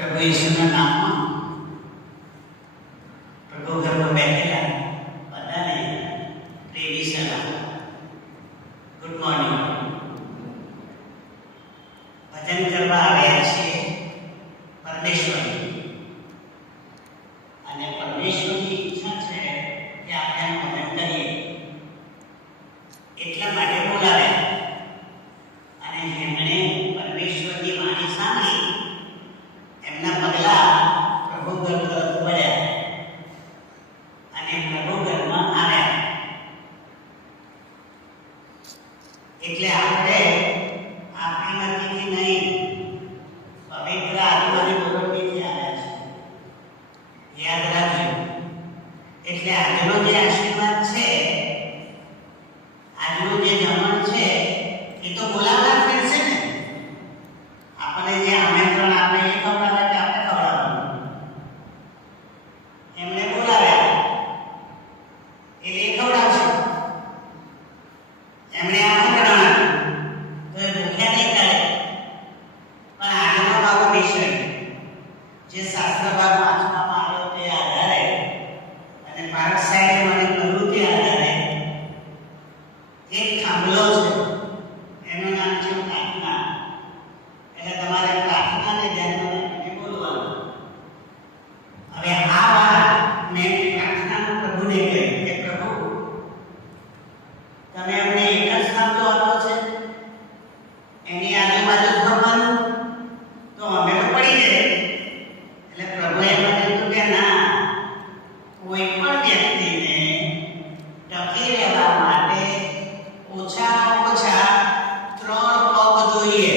પ્રભુ ઈસુના નામમાં પ્રભુ ઘરમાં બેઠેલા બધાને પ્રેમી સલામ. Good morning. ભજન કરવા આવ્યા છીએ પરમેશ્વરની, અને પરમેશ્વરની ઈચ્છા છે કે આપણે ભજન કરીએ, એટલા માટે બોલાવ્યા. અને એમણે પરમેશ્વરની વાણી સાંભળી એમના પગલા પ્રભુ ઘર તરફ વળ્યા અને પ્રભુ ઘરમાં આવ્યા. એટલે આપણે આપણી મતીથી નહીં, પવિત્ર આત્માની બોલવણીથી આવ્યા છે. યાદ રાખજો. એટલે આજનો જે આશીર્વાદ છે, આજનું જે જમણ છે, એ તો બોલાવવા ફેરશે ને. આપણે જે આમંત્રણ આપે એ ખવડાવે કે આપણે ખવડાવવાનું. એમણે બોલાવ્યા એટલે એ ખવડાવશે. એમણે આમંત્રણ આપ્યું તો એ ભૂખ્યા નહીં કરે. પણ આજનો મારો વિષય જે શાસ્ત્ર ભાગ વાંચવામાં આવ્યો તે આધારે અને ભારત સાહેબે મને કહ્યું તે આધારે એક થાંભલો છે. એનું નામ છે પ્રાર્થના. એટલે તમારે પ્રાર્થનાને ધ્યાનમાં રાખીને બોલવાનું. હવે આ વાત મેં પ્રાર્થનાનું પ્રભુને કહી કે પ્રભુ, તમે અમને એક જ થાંભલો આપ્યો છે, એની આજુબાજુ ફરવાનું, તો અમે તો પડી જાય. એટલે પ્રભુએ મને કીધું કે ના, કોઈ પણ વ્યક્તિને ટકી રહેવા માટે ઓછામાં ઓછા 3 પગ જોઈએ,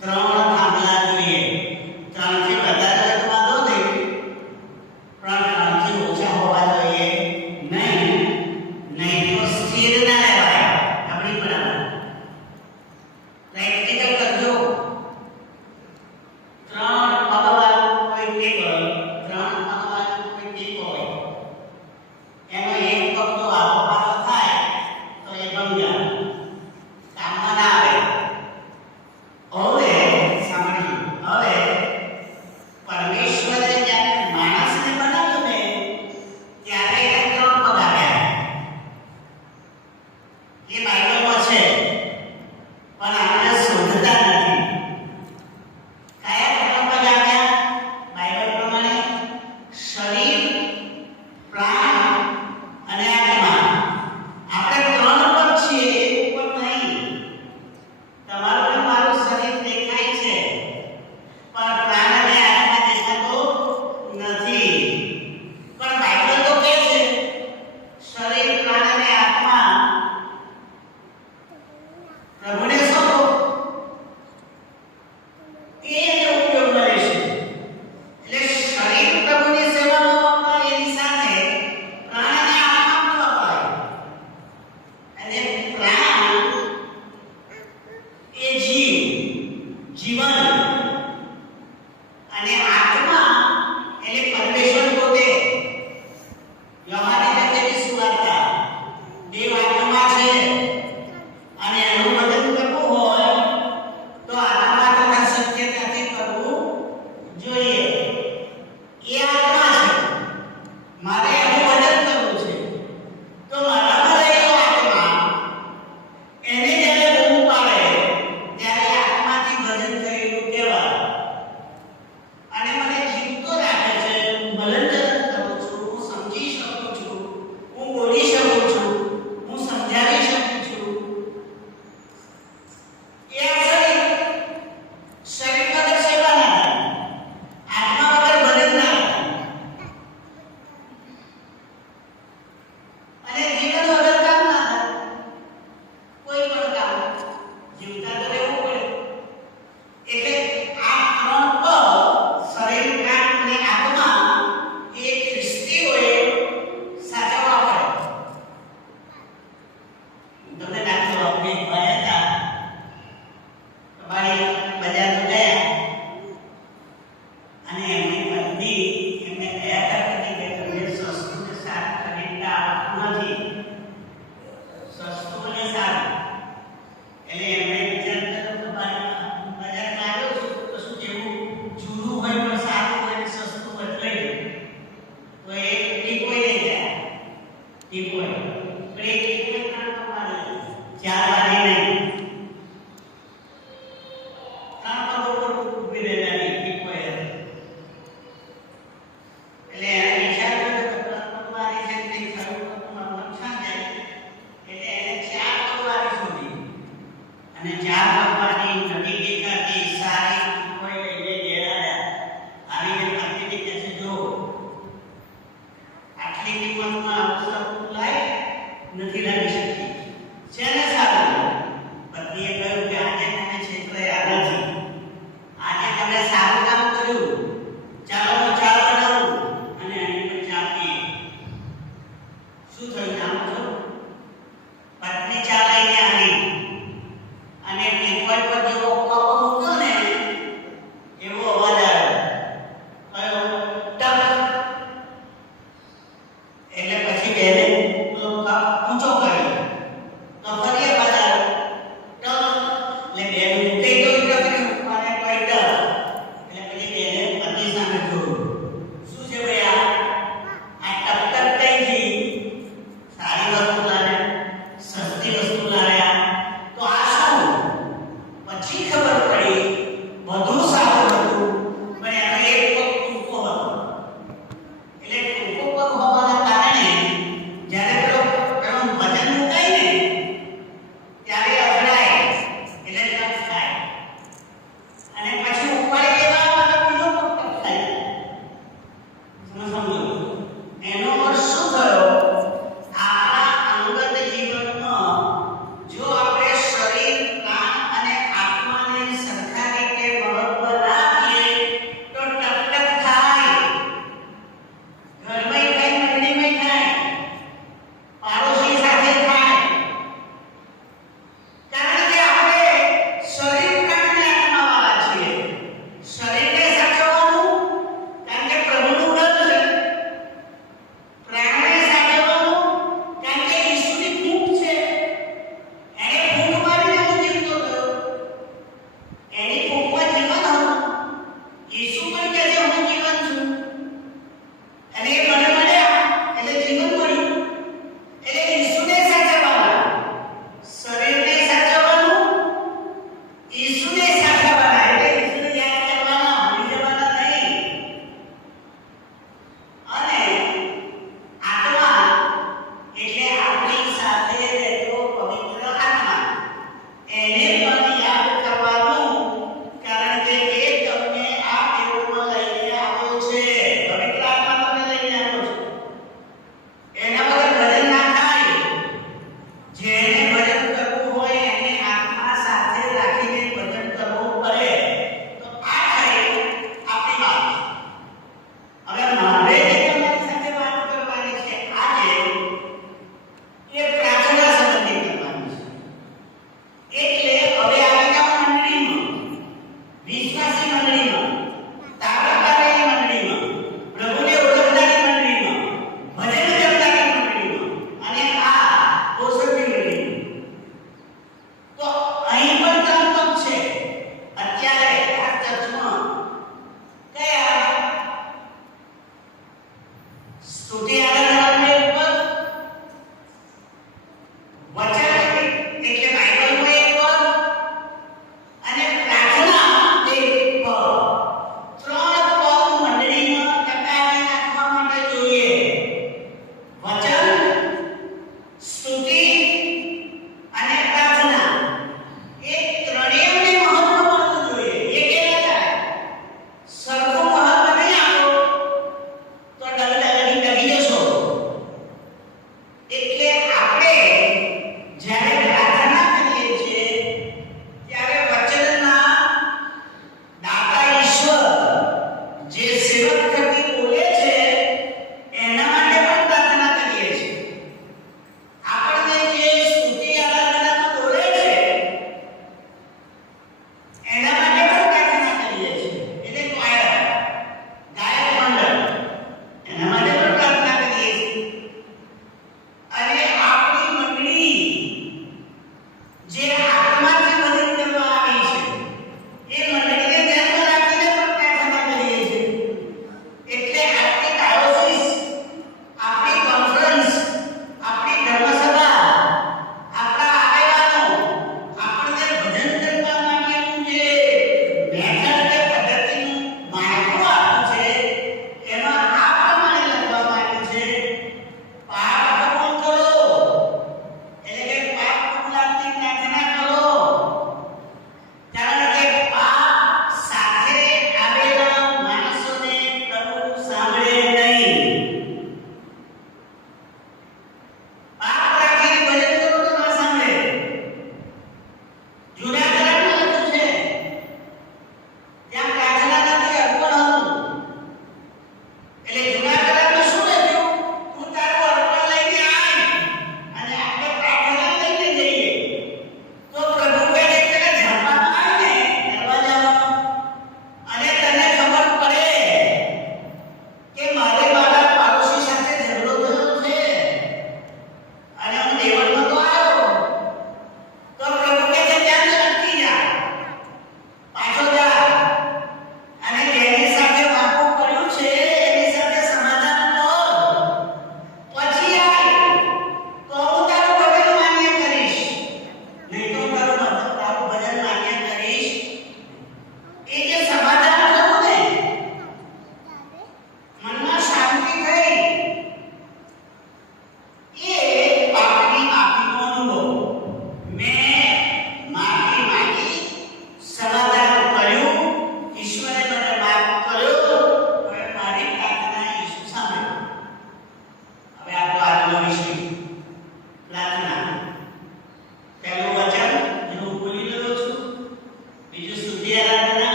3 થાંભલા જોઈએ. 3 થી વધારે તો વાંધો નહીં, પણ 3 થી ઓછા હોવા જોઈએ નહીં. નહીં તો સ્થિર ના રહેવાય. આપણી બરાબર પ્રેક્ટિકલ કરજો. 3 પગવાળું કોઈ ટેબલ, 3 પગવાળું કોઈ ટીપોય, એનો એક પગ જો આવો પાછો થાય તો એ ભંગાર કામમાં ના આવે. હવે સાંભળ્યું. હવે પરમેશ્વરે જ્યારે માણસને બનાવ્યો ને ત્યારે એને 3 પગ આપ્યા. એ બાઇબલમાં છે, પણ આપણે શોધતા નથી. કયા 3 પગ આપ્યા બાઇબલ પ્રમાણે? શરીર, પ્રાણ અને આત્મા. આપણે 3 પગ છીએ, એવું પણ નહીં. તમારું અને મારું શરીર દેખાય છે, પણ પ્રાણ અને આત્મા દેખાતો નથી. પણ બાઇબલ તો કહે છે શરીર, પ્રાણ અને આત્મા પ્રભુને સોંપો, એને ઉપયોગમાં લેશે. એટલે શરીર પ્રભુની સેવામાં વપરાય, એની સાથે પ્રાણ અને આત્મા પણ વપરાય. અને પ્રાણ એ જીવન, અને આત્મા એટલે પરમેશ્વર પોતે. વ્યવહારિક રીતે સુવાર્તા દેવ આત્મા છે, અને એનું ભજન કરવું હોય તો આત્મા તથા સત્યતાથી કરવું જોઈએ. એ આત્મા છે. મારે એનું ભજન કરવું છે, તો મારામાં રહેલો આત્મા એને જ્યારે બૂમ પાડે ત્યારે આત્માથી ભજન થયેલું કહેવાય. અને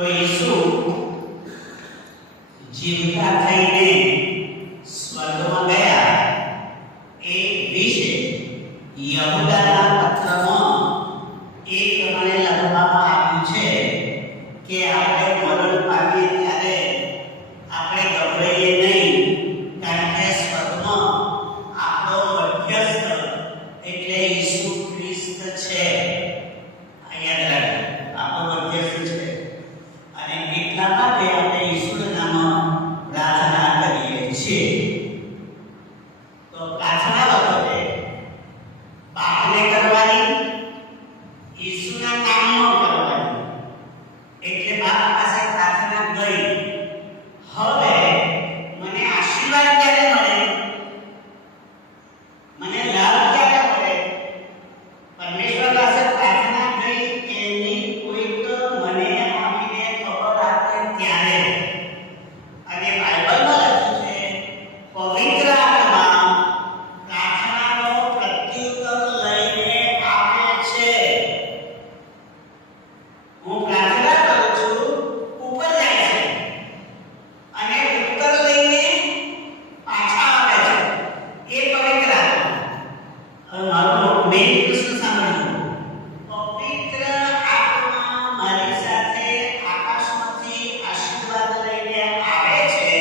તો ઈસુ જીવતા થઈને સ્વર્ગમાં ગયા એ વિશે યહૂદાના પત્રમાં એ પ્રમાણે લખવામાં આવ્યું છે કે આપણે મરણ પામીએ ત્યારે આપણે ગભરાઈએ નહીં, કારણ કે સ્વર્ગમાં આપણો મધ્યસ્થ એટલે ઈસુ ખ્રિસ્ત છે. યાદ રાખો, આપણો મધ્યસ્થ છે અને એટલા માટે આપણે ઈસુના નામમાં પ્રાર્થના કરીએ છીએ. તો પ્રાર્થના વખતે પાપને કરવાની, ઈસુના નામમાં કરવાની. એટલે બાપ પાસે પ્રાર્થના ગઈ, હવે મને આશીર્વાદ ક્યારે મળે, મને લાભ ક્યારે મળે? પરમેશ્વર પાસે પ્રાર્થના ગઈ એની કોઈક મને આપીને ખબર આપે ત્યારે. અને બાઇબલમાં લખ્યું છે પવિત્ર આત્મા પ્રાર્થનાનો પ્રત્યુત્તર લઈને આપે છે. હું પ્રાર્થના કરું છું, ઉપર જાય છે અને ઉત્તર લઈને પાછા આવે છે. એ પવિત્ર આત્મા. હવે મારો મેઇન પ્રશ્ન સાંભળજો. પવિત્ર આત્મા મારી સાથે આકાશમાંથી આશીર્વાદ લઈને આવે છે,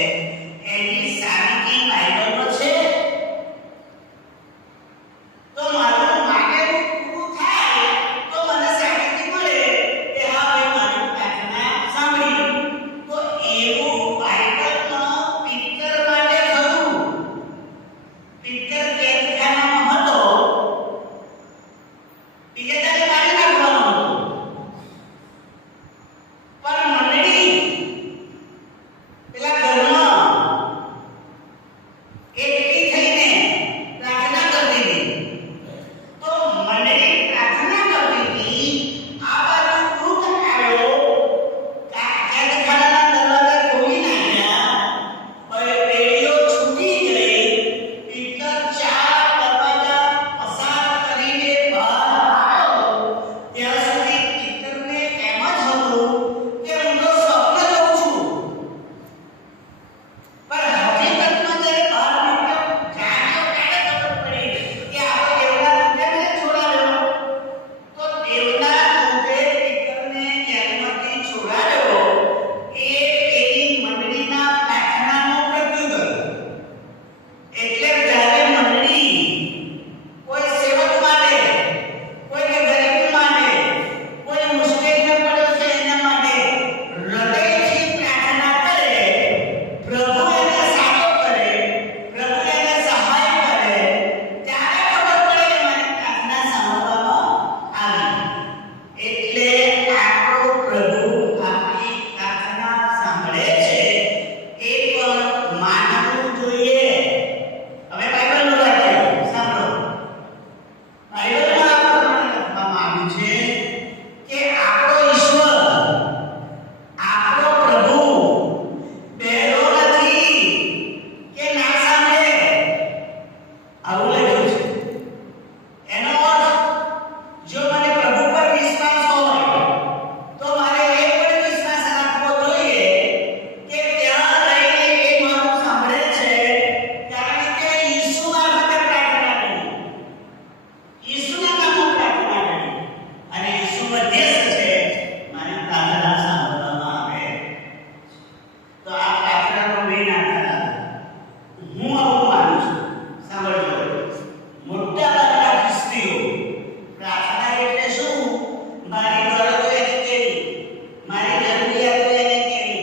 એની સાબિતી બાઇબલમાં છે. તો મારું માગેલું પૂરું થાય તો મને સાબિતી મળે કે હા ભાઈ મારી પ્રાર્થના સાંભળી. તો એવું બાઇબલમાં પિત્તર માટે થયું. પિત્તર કેદખાનામાં હતો, બીજા દાડે મારી નાખવાનો હતો. પણ મંડળી પેલા ઘરમાં એકઠી થઈને પ્રાર્થના કરતી હતી. તો મંડળી પ્રાર્થના કરતી હતી, આ બાજુ દૂત આવ્યો, કેદખાનાના દરવાજા ખોલી નાખ્યા, હવે પેલીઓ છૂટી ગઈ. પિત્તર ચાર દરવાજા પસાર કરીને બહાર આવ્યો. ત્યાં સુધી પિત્તરને એમ જ હતું કે હું તો સ્વપ્ન જોઉં છું. પણ હકીકતમાં જ્યારે બહાર નીકળ્યો, જાણ્યો ત્યારે ખબર પડી કે આ તો દેવના દૂતે મને છોડાવ્યો. તો દેવના દૂતે પિત્તરને જેલમાંથી છોડાવ્યો એ પેલી મંડળીના પ્રાર્થનાનો પ્રત્યુત્તર. એટલે જ્યારે મંડળી કોઈ સેવક માટે, કોઈને ગરીબ માટે, કોઈ મુશ્કેલીમાં પડ્યો છે એના માટે હૃદયથી પ્રાર્થના કરે, પ્રભુ એને સાચો કરે, પ્રભુ એને સહાય કરે, ત્યારે ખબર પડે કે મારી પ્રાર્થના સાંભળવામાં આવી. એટલે આપણો પ્રભુ આપણી પ્રાર્થના સાંભળે છે એ પણ માનવું જોઈએ. હવે બાઇબલનું વાક્ય સાંભળો. બાઇબલમાં આ પ્રમાણે લખવામાં આવ્યું છે કે આપણો ઈશ્વર, આપણો પ્રભુ બહેરો નથી કે ના સાંભળે. આવું લખ્યું છે. એનો અર્થ, જો મને પ્રભુ પર વિશ્વાસ હોય તો મારે એ પણ વિશ્વાસ રાખવો જોઈએ કે ત્યાં રહીને એ મારું સાંભળે છે, કારણ કે ઈસુ મારફતે પ્રાર્થના કરી, ઈસુના નામમાં પ્રાર્થના કરી અને ઈસુ મધ્યસ્થ છે, મારી પ્રાર્થના સાંભળવામાં આવે. તો આ પ્રાર્થનાનો મેઇન આધાર હું આવું માનું છું. સાંભળજો, મોટા ભાગના ખ્રિસ્તીઓ પ્રાર્થના એટલે શું? મારી ગરજો એને કેવી, મારી જરૂરિયાતો એને કેવી,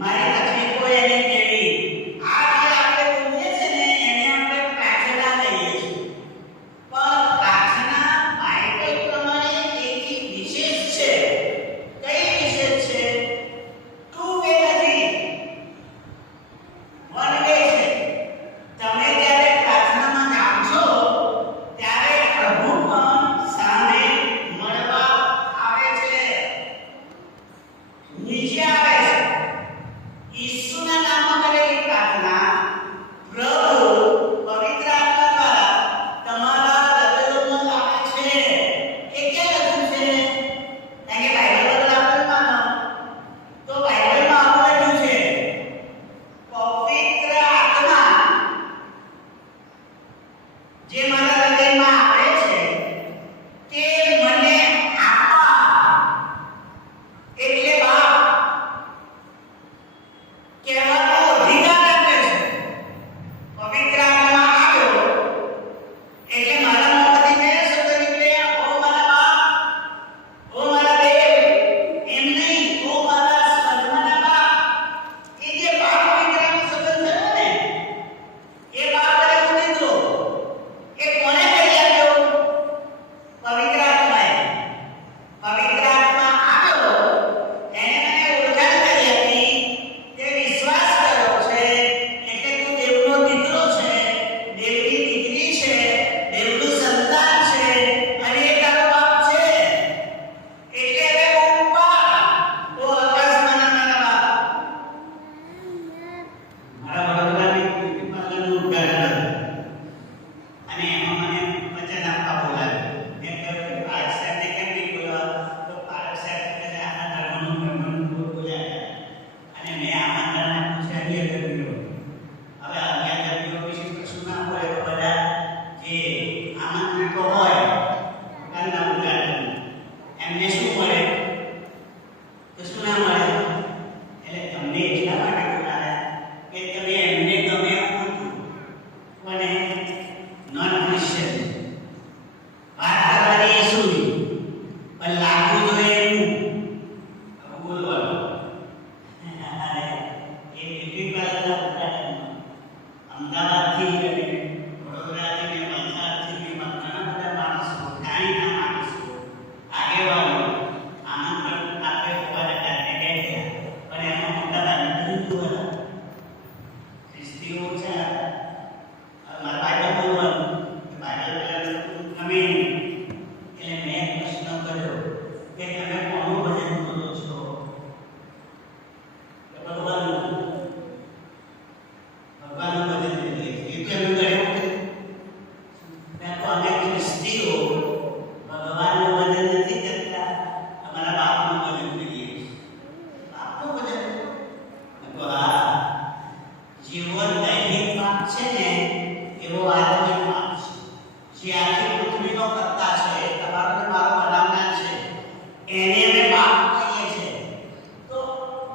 મારી તકલીફો એને કેવી, આ જે આપણે બોલીએ છે ને એને આપણે પ્રાર્થના કહીએ છીએ. પણ પ્રાર્થના બાઇબલ પ્રમાણે એથી વિશેષ છે. કઈ વિશેષ છે? ટુ વે નથી, વન વે છે. તમે જ્યારે પ્રાર્થનામાં જાઓ છો ત્યારે પ્રભુ પણ સામે મળવા આવે છે, નીચે આવે છે. ઈસુના નામમાં કરેલી પ્રાર્થના પ્રભુ પવિત્ર આત્મા દ્વારા તમારા હૃદયોમાં આવે છે. એ ક્યાં લખ્યું છે? કારણ કે બાઇબલ પર આપણે માનો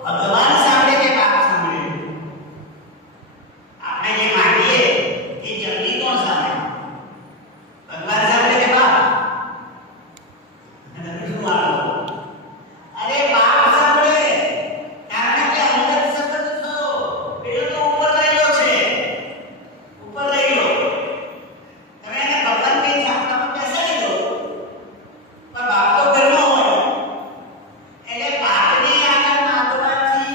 ભગવાન સાંભળે કે બાપ સાંભળે? આપણે જે માંગીએ એ જલ્દી કોણ સાંભળે? ભગવાન સાંભળે કે બાપ? તમે શું માનો? અરે બાપ સાંભળે, કારણ કે અંદર સતત છો. પેલો તો ઉપર રહેલો છે, ઉપર રહેલો. તમે એને ભગવાન કઈ સાંભળવા બેસાડી દો, પણ બાપ તો ઘરમાં હોય. એટલે બાપને આગળ માંગવાથી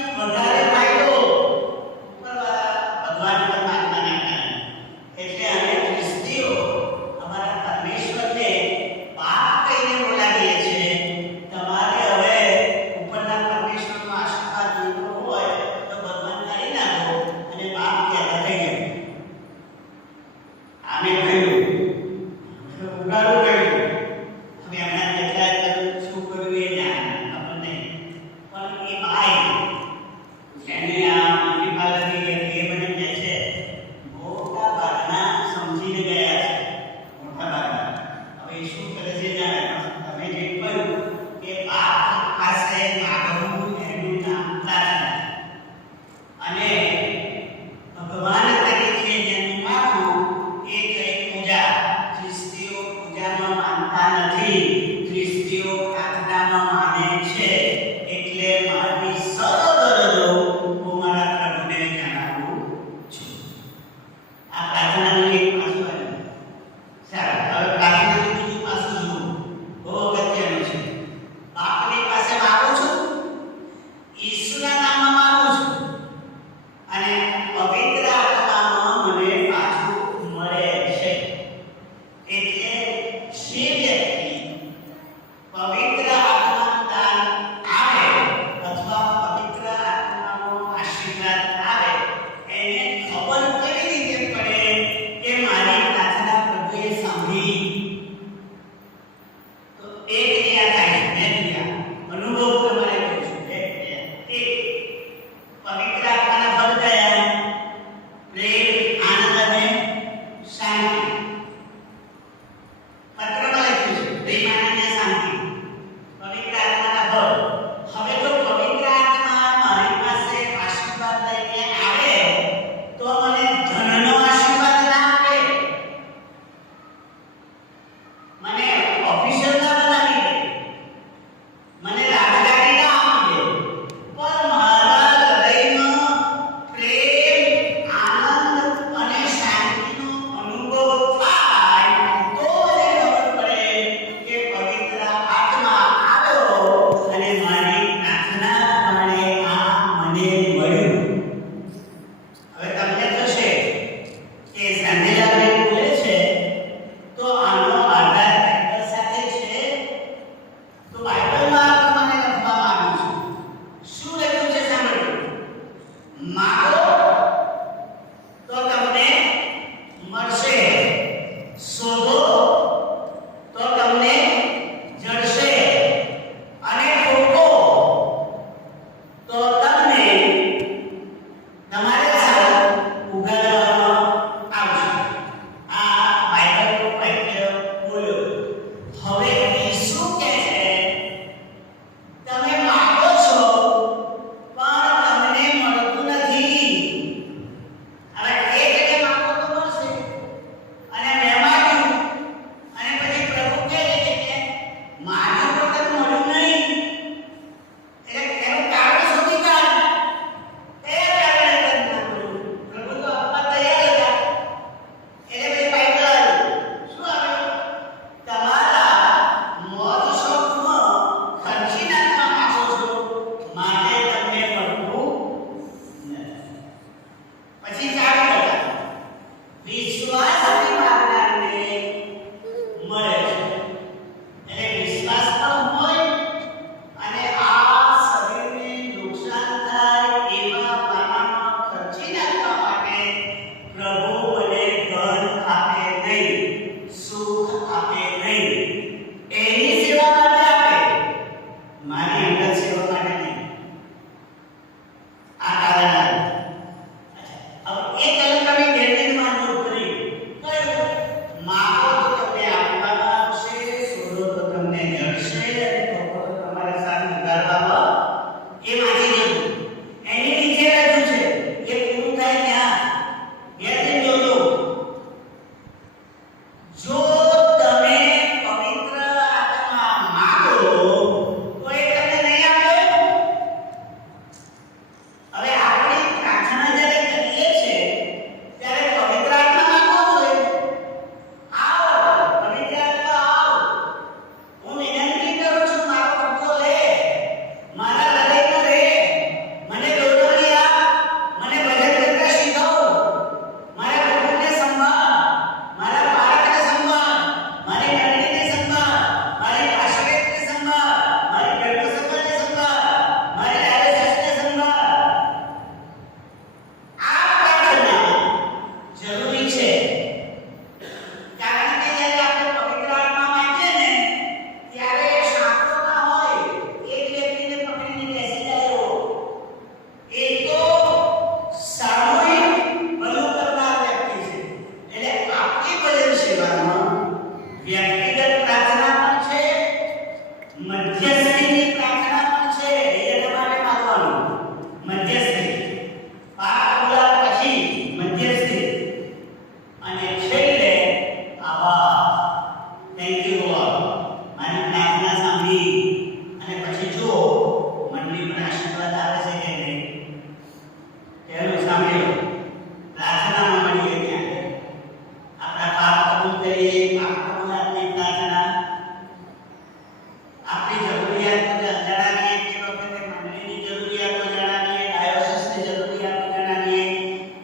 મંદિરની જરૂરિયાતો જણાવીએ, ડાયોસિસની જરૂરિયાતો જણાવીએ,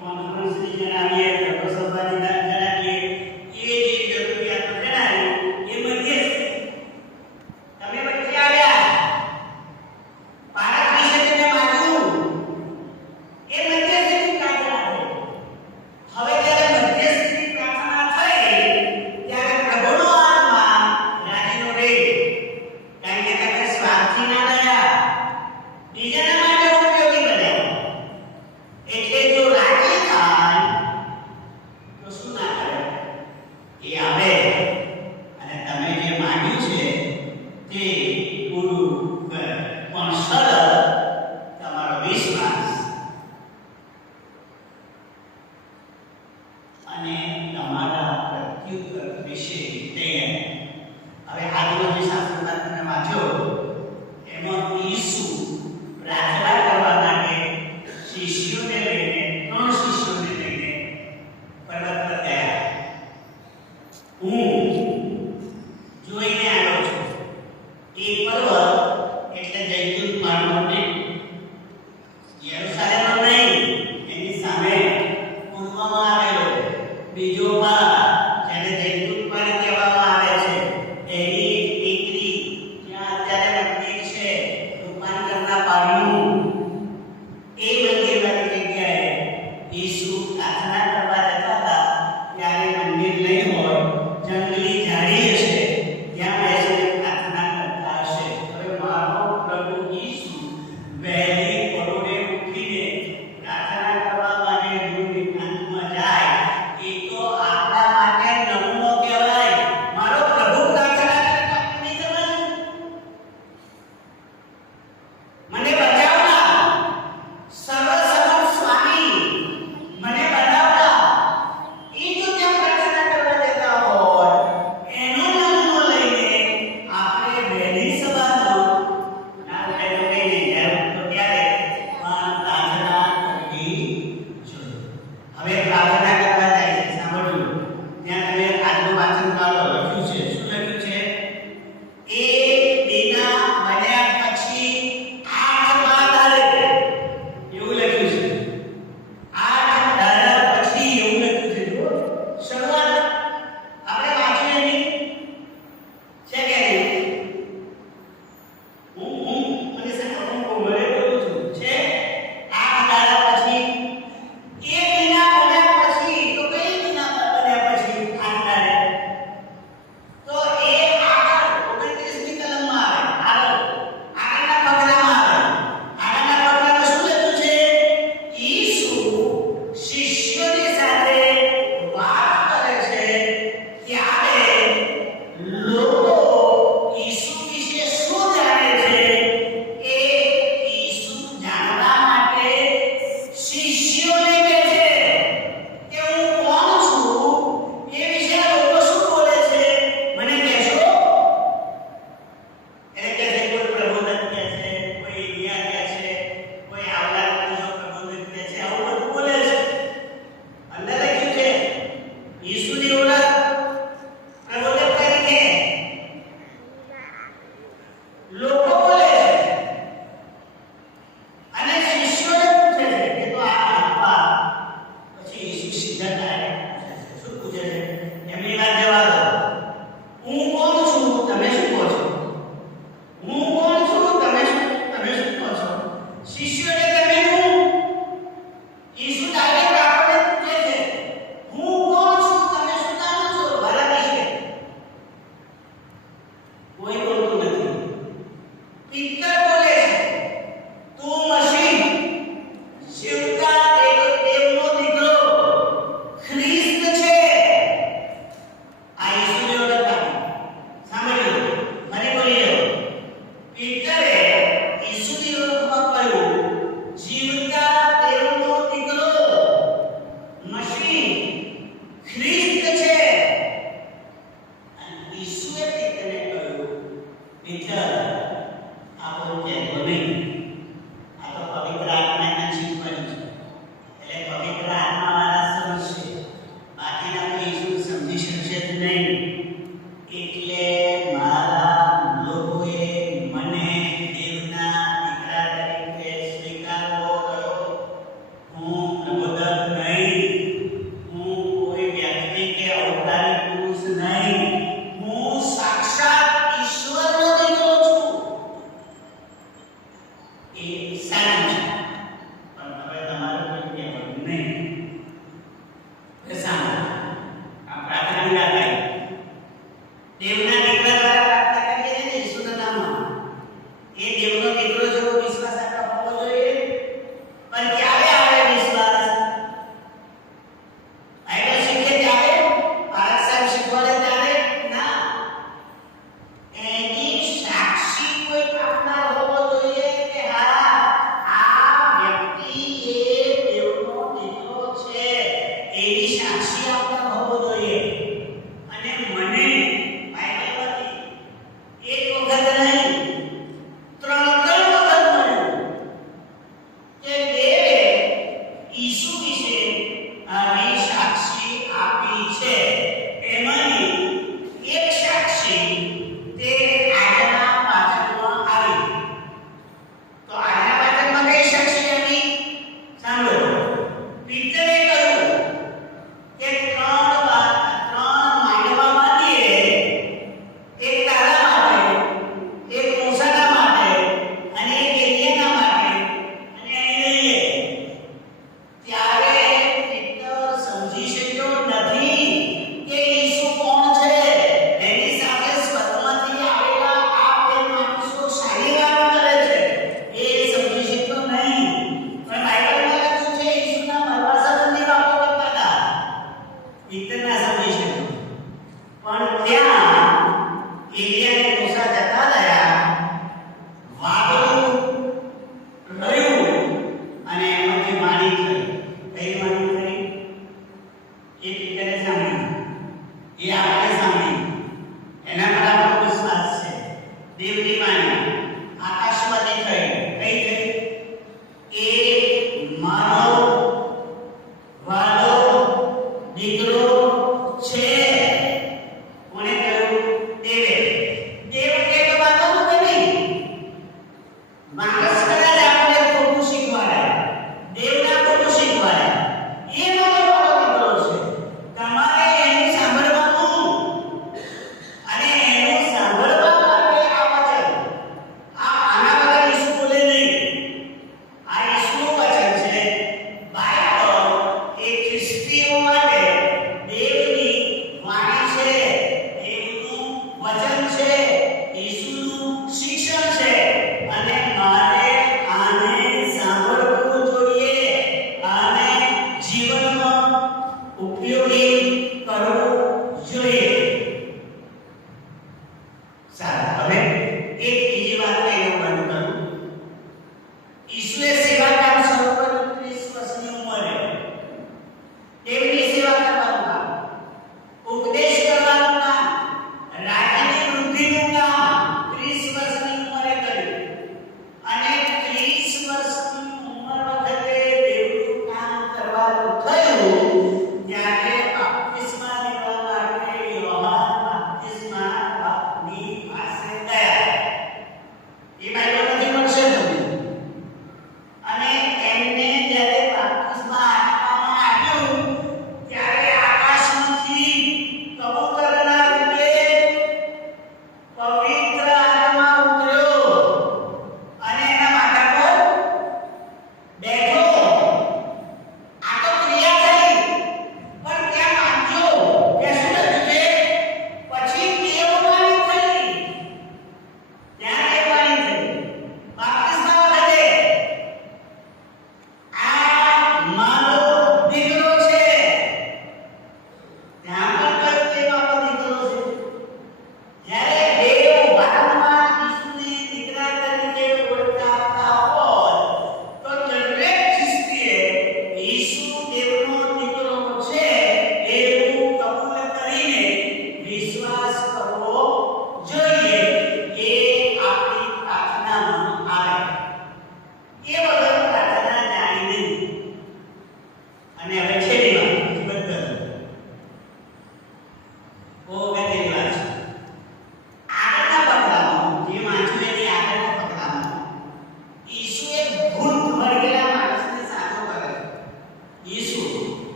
કોન્ફરન્સની જણાવીએ, સભાની જણાવીએ, એ જે જરૂરિયાતો જણાવી એ મધ્યસ્થી. તમે વચ્ચે આવ્યા, ભારત વિશે તમે માન્યું, એ મધ્યસ્થીની પ્રાર્થના છે. હવે જ્યારે મધ્યસ્થીની પ્રાર્થના થઈ ત્યારે પ્રભુનો આત્મા રાજીનો રહે, કારણ કે તમે સ્વાર્થી ના રહ્યા, બીજાના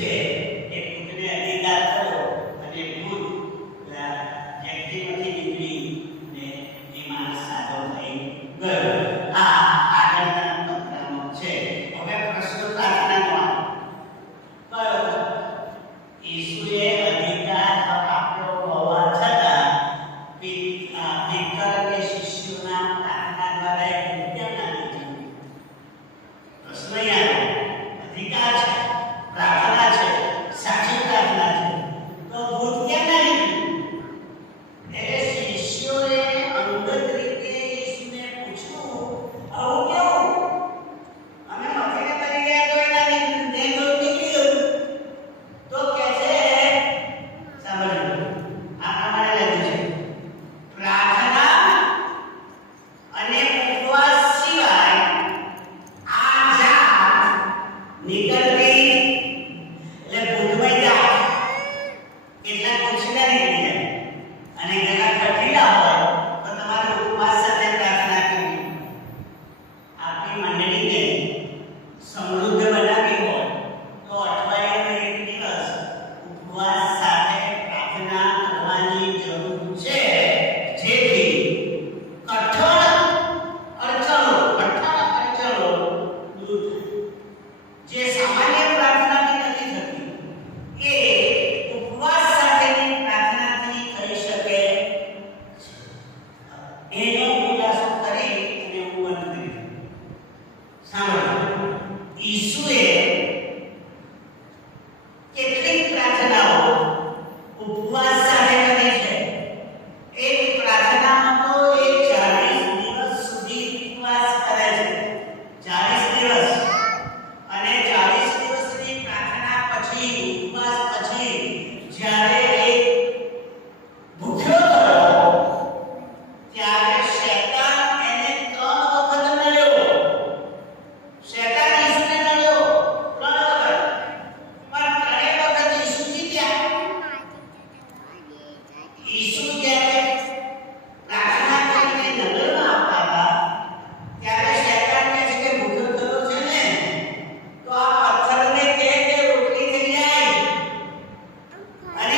ઈસુએ એ ભૂતને અધિકાર કર્યો અને ભૂત વ્યક્તિમાંથી નીકળીને એ માણસ સાજો થઈ ગયો. આ આગળના પત્રનો છે. હવે પ્રશ્ન પ્રાર્થનાનો કયો? ઈસુએ અધિકાર આપ્યો હોવા છતાં પીતર કે શિષ્યોના પ્રાર્થના દ્વારા એ ભૂત કેમ ના નીકળ્યું? પ્રશ્ન યાદ અધિકાર છે, પ્રાર્થના છે, સાચી પ્રાર્થના છે, તો ભૂત કેમ ના નીકળ્યું? એટલે શિષ્યોએ અંગત રીતે ઈસુને પૂછ્યું, આવું કેવું? અમે મથીને કરી ગયા તો એના નીકળી ગયું. તો કે છે, સાંભળજો, આ પ્રમાણે લખ્યું છે, પ્રાર્થના અને ઉપવાસ સિવાય આ જાત નીકળતી, એટલે ભૂતમય જાત કેટલાક ઓછીના નીકળી જાય અને કેટલાક કઠિના હોય તો તમારે ઉપવાસ સાથે પ્રાર્થના કરવી. આપણી મંડળીને સમૃદ્ધ બનાવવી હોય તો અઠવાડિયાનો એક દિવસ ઉપવાસ સાથે પ્રાર્થના કરવાની જરૂર છે, જેથી કઠણ અડચણો દૂર થાય. જે સામાન્ય પ્રાર્થનાથી નથી થતી એ ઉપવાસ સાથેની પ્રાર્થનાથી થઈ શકે છે. એનો ખુલાસો કરી અને હું બંધ કરી. સાંભળો, ઈસુએ કેટલીક પ્રાર્થનાઓ ઉપવાસ સાથે કરી છે. એક પ્રાર્થનામાં તો એ 40 દિવસ સુધી ઉપવાસ કરે છે. 40 દિવસ અને 40 દિવસની પ્રાર્થના પછી, ઉપવાસ પછી જ્યારે એ ભૂખ્યો થયો ત્યારે શૈતાન એને 3 વખત નડ્યો. શૈતાન ઈસુને નડ્યો 3 વખત, પણ 3 વખત ઈસુ જીત્યા. ઈસુ જ્યારે પ્રાર્થના કરીને નગરમાં આવતા હતા ત્યારે શૈતાન કહે છે કે ભૂખ્યો થયો છે ને, તો આ પથ્થરને કહે કે રોટલી થઈ જાય અને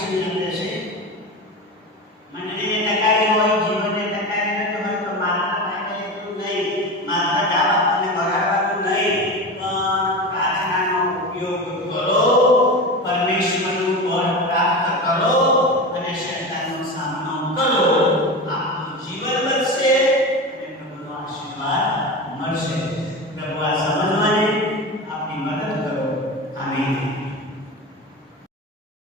આયુષ્યની અંદર